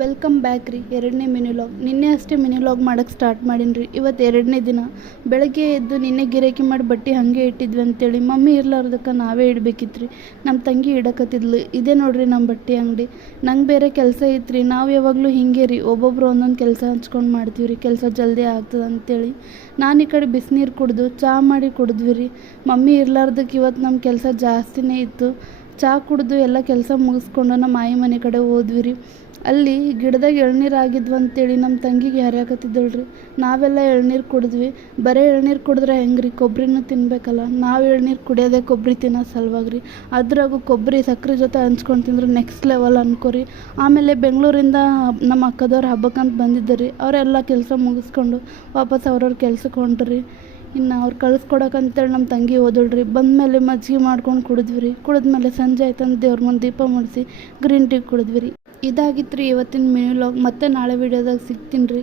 Welcome back ರೀ. ಎರಡನೇ mini vlog. ನಿನ್ನೆ ಅಷ್ಟೇ ಮಿನಿ ವ್ಲಾಗ್ ಮಾಡೋಕ್ಕೆ ಸ್ಟಾರ್ಟ್ ಮಾಡೀನಿ ರೀ. ಇವತ್ತು ಎರಡನೇ ದಿನ. ಬೆಳಗ್ಗೆ ಎದ್ದು ನಿನ್ನೆ ಗಿರಾಕಿ ಮಾಡಿ ಬಟ್ಟೆ ಹಾಗೆ ಇಟ್ಟಿದ್ವಿ ಅಂತೇಳಿ ಮಮ್ಮಿ ಇರ್ಲಾರ್ದಕ್ಕೆ ನಾವೇ ಇಡಬೇಕಿತ್ತು ರೀ. ನಮ್ಮ ತಂಗಿ ಇಡಕತ್ತಿದ್ಲು. ಇದೇ ನೋಡ್ರಿ ನಮ್ಮ ಬಟ್ಟೆ ಅಂಗಡಿ. ನಂಗೆ ಬೇರೆ ಕೆಲಸ ಇತ್ತು ರೀ. ನಾವು ಯಾವಾಗಲೂ ಹಿಂಗೆ ರೀ, ಒಬ್ಬೊಬ್ರು ಒಂದೊಂದು ಕೆಲಸ ಹಂಚ್ಕೊಂಡು ಮಾಡ್ತೀವಿ ರೀ, ಕೆಲಸ ಜಲ್ದಿ ಆಗ್ತದೆ ಅಂತೇಳಿ. ನಾನು ಈ ಕಡೆ ಬಿಸಿನೀರು ಕುಡಿದು ಚಹಾ ಮಾಡಿ ಕುಡಿದ್ವಿ ರೀ. ಮಮ್ಮಿ ಇರ್ಲಾರ್ದಕ್ಕೆ ಇವತ್ತು ನಮ್ಮ ಕೆಲಸ ಜಾಸ್ತಿನೇ ಇತ್ತು. ಚಹಾ ಕುಡಿದು ಎಲ್ಲ ಕೆಲಸ ಮುಗಿಸ್ಕೊಂಡು ನಮ್ಮ ಆಯಿ ಮನೆ ಕಡೆ ಹೋದ್ವಿ ರೀ. ಅಲ್ಲಿ ಗಿಡದಾಗ ಎಳ್ನೀರು ಆಗಿದ್ವು ಅಂತೇಳಿ ನಮ್ಮ ತಂಗಿಗೆ ಹರಿಯಾಕತ್ತಿದ್ದಳು ರೀ. ನಾವೆಲ್ಲ ಎಳ್ನೀರು ಕುಡಿದ್ವಿ. ಬರೀ ಎಳ್ನೀರು ಕುಡಿದ್ರೆ ಹೆಂಗೆ ರೀ, ಕೊಬ್ಬರಿನೂ ತಿನ್ಬೇಕಲ್ಲ. ನಾವು ಎಳ್ನೀರು ಕುಡಿಯೋದೇ ಕೊಬ್ಬರಿ ತಿನ್ನೋ ಸಲುವಾಗಿ ರೀ. ಅದ್ರಾಗೂ ಕೊಬ್ಬರಿ ಸಕ್ಕರೆ ಜೊತೆ ಹಂಚ್ಕೊಂಡು ತಿಂದ್ರೆ ನೆಕ್ಸ್ಟ್ ಲೆವೆಲ್ ಅನ್ಕೋರಿ. ಆಮೇಲೆ ಬೆಂಗಳೂರಿಂದ ನಮ್ಮ ಅಕ್ಕದವ್ರು ಹಬ್ಬಕ್ಕಂತ ಬಂದಿದ್ದರು ರೀ. ಅವರೆಲ್ಲ ಕೆಲಸ ಮುಗಿಸ್ಕೊಂಡು ವಾಪಸ್ ಅವ್ರವ್ರ ಕೆಲ್ಸಕ್ಕೆ ಹೊಂಟ್ರಿ. ಇನ್ನು ಅವ್ರು ಕಳಿಸ್ಕೊಡಕ್ಕಂತೇಳಿ ನಮ್ಮ ತಂಗಿ ಹೋದಳ್ರಿ. ಬಂದಮೇಲೆ ಮಜ್ಜಿಗೆ ಮಾಡ್ಕೊಂಡು ಕುಡಿದ್ವಿ ರೀ. ಕುಡಿದ್ಮೇಲೆ ಸಂಜೆ ಆಯ್ತಂದು ದೇವ್ರ ಮುಂದೆ ದೀಪ ಮುಡಿಸಿ ಗ್ರೀನ್ ಟೀ ಕುಡಿದ್ವಿ ರೀ. ಇದಾಗಿತ್ತು ರೀ ಇವತ್ತಿನ ಮಿನಿ ವ್ಲಾಗ್. ಮತ್ತೆ ನಾಳೆ ವೀಡಿಯೋದಾಗ ಸಿಗ್ತೀನಿ ರೀ.